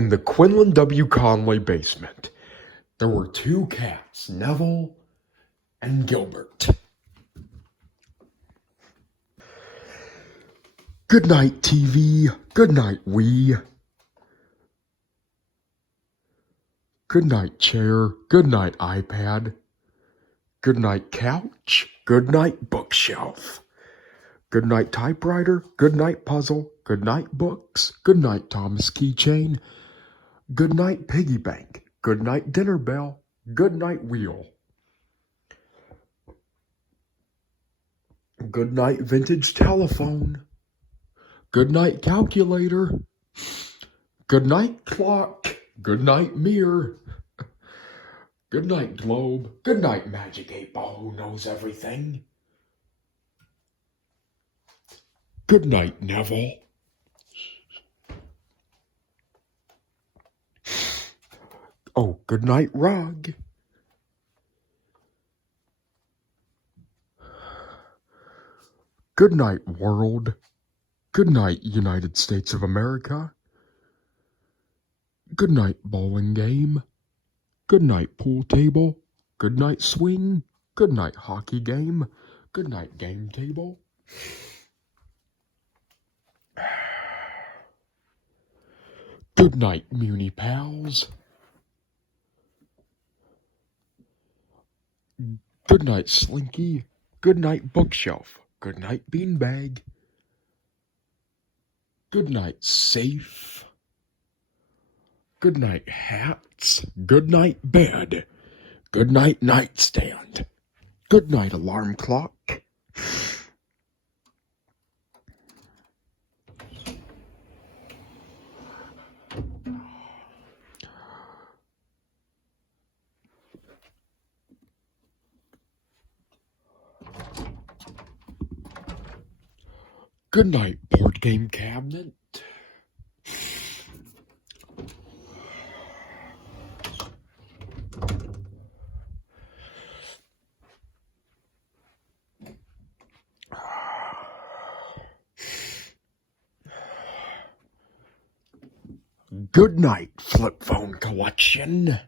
In the Quinlan W. Conley basement, there were two cats, Neville and Gilbert. Good night, TV. Good night, Wii. Good night, chair. Good night, iPad. Good night, couch. Good night, bookshelf. Good night, typewriter. Good night, puzzle. Good night, books. Good night, Thomas keychain. Good night, piggy bank. Good night, dinner bell. Good night, wheel. Good night, vintage telephone. Good night, calculator. Good night, clock. Good night, mirror. Good night, globe. Good night, magic 8-ball who knows everything. Good night, Neville. Oh, good night, rug. Good night, world. Good night, United States of America. Good night, bowling game. Good night, pool table. Good night, swing. Good night, hockey game. Good night, game table. Good night, Muni pals. Good night, Slinky. Good night, bookshelf. Good night, beanbag. Good night, safe. Good night, hats. Good night, bed. Good night, nightstand. Good night, alarm clock. Good night, board game cabinet. Good night, flip phone collection.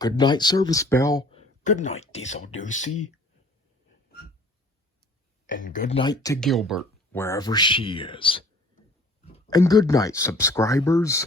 Good night, service bell. Good night, Diesel Doocy. And good night to Gilbert, wherever she is. And good night, subscribers.